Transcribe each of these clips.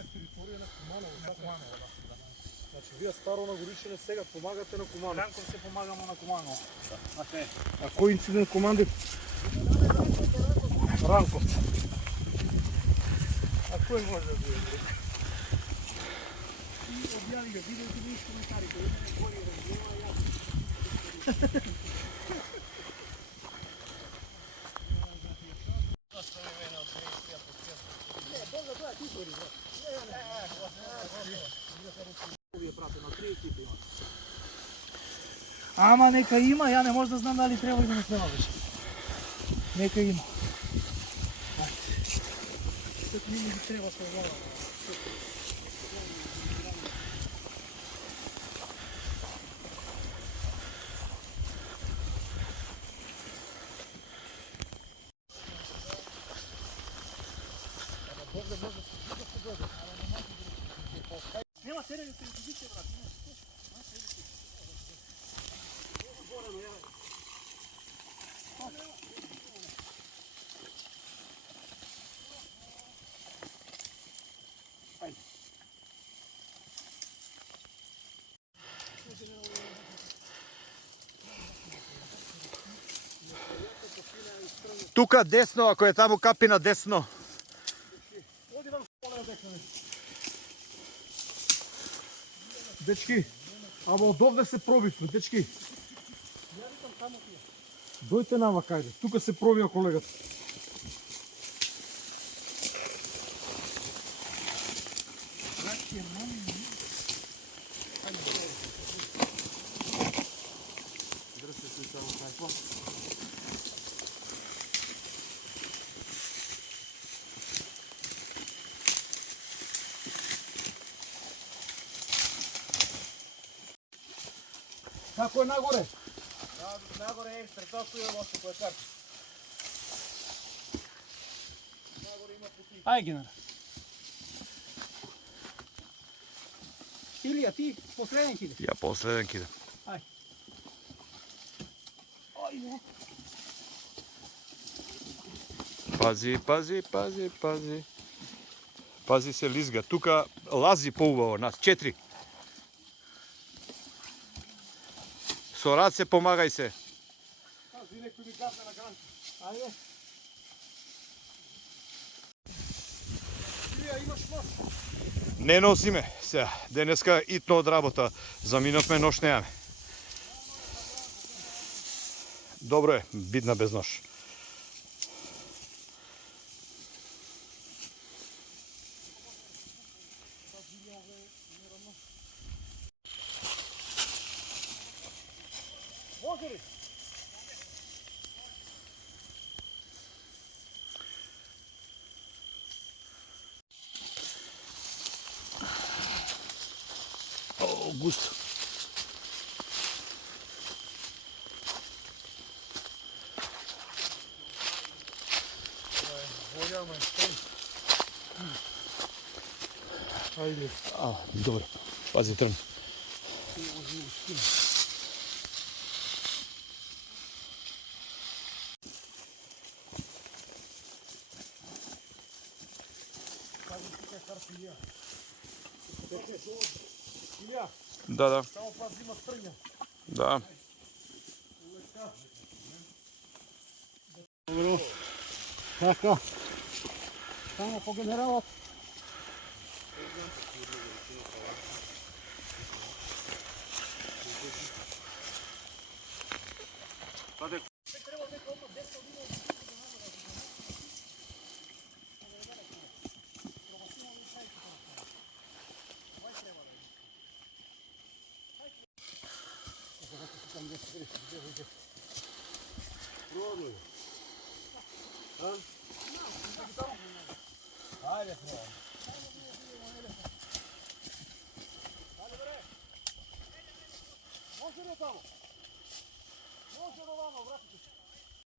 е територия на Куманово. Значи вие Старо Нагоричене сега помагате на Куманово. Рянков се помагаме на Куманово. А кой инцидент командир? Ранков. А кой може да бъде? Обяви да видите ви коментарите. Кой разгледа ясно. Ама нека има, я не може да знам дали трябва или не трябва вече. Нека има. Тук не ми трябва съвзала. Няма терен да се изгубите, брат. Тука десно, ако е таму капи на десно. Дечки, ама отдовде се пробихме, дечки. Дойте нама, кайде. Тука се пробива колегата. Како е нагоре? Нагоре е стратосто и лошо кое карта. Ай, Генера. Илија, ти последен киде. Ја последен кидам. Ай. Ајде. Пази, пази, пази, пази. Пази се лизга. Тука лази поубаво нас. 4. Со раце помагај се. Пази, некој ми гасне на гранка. Ајде. Илија, имаш мош? Не носиме сега. Денеска итно од работа. Заминавме, нош неаме. Добро е, бидна без нош. Може ли? О, густо. Голяма е стой. Ајде. Добро. Пази трн. Илија, Да. само пази има трња. Да. Добро. Така. Само по генералот.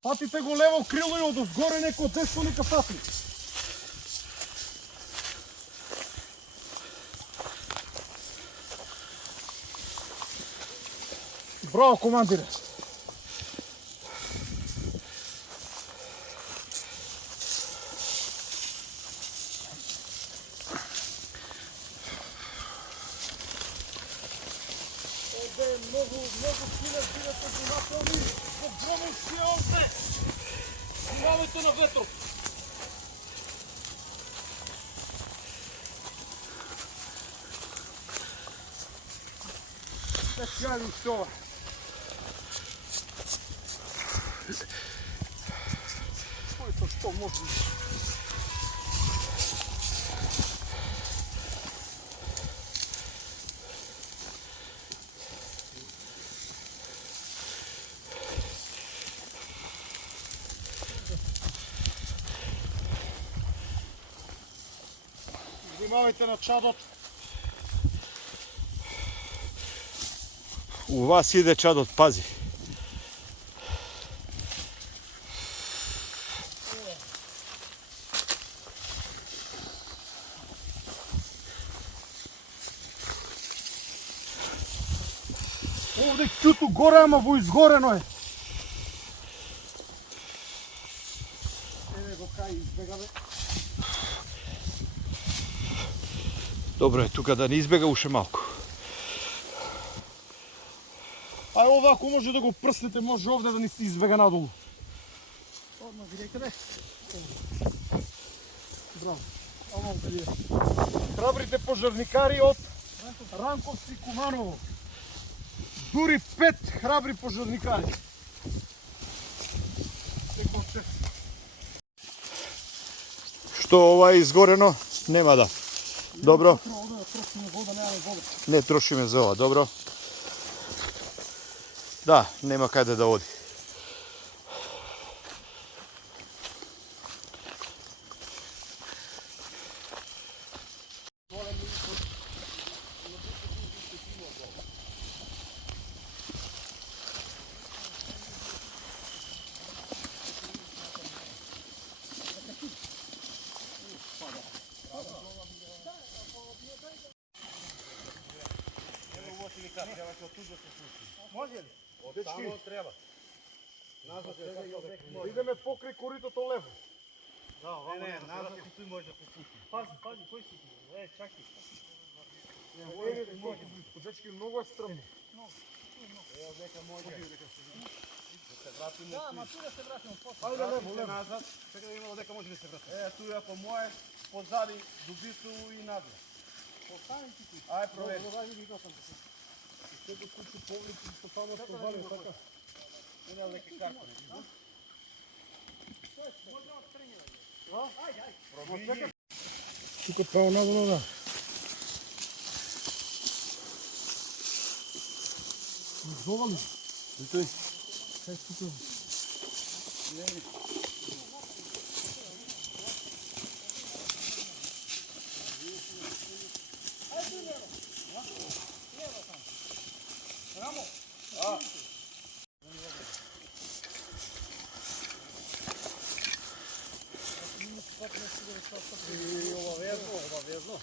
Патите го лево крило и одозгоре некој десно нека пати. Браво, командире. много силен, бидете внимателни. Огромен си е овде. Внимавайте на ветрото. Така ли това? Който що може да... Внимавайте на чадото. У вас иде чадот, пази. Овде кјуто горе, ама во изгорено е. Еве го кај избегаве. Добро е, тука да не избега уште малку. Ај ова ако може да го прснете, може овде да ни се избега надолу. Одма директоре. Браво. Ама овде е. Храбрите пожарникари од Ранковци Куманово. Дури 5 храбри пожарникари. Секој чест. Што ова е изгорено? Нема да. Добро. Овде да трошиме вода, немаме вода. Не трошиме за ова, добро. Да, нема каде да оди. Може ли? Дечки, идеме покрај коритото лево. Не, назад и туј може да попусти. Пази, кој си ти? Чакай. Дечки, многу е стрмно. Да, ма туј да се вратиме после. Ајде лево, лево. Назад, чекай да видиме дека може да се врати. Туј ако мое, позади, добиту и назад. Остани ти туј. Ај, провери. Секој кучи повлечи тотално провалил така. Има леки карта. Тука право надолу, да. Доволно. И тој. Кај си тука? Обавезно.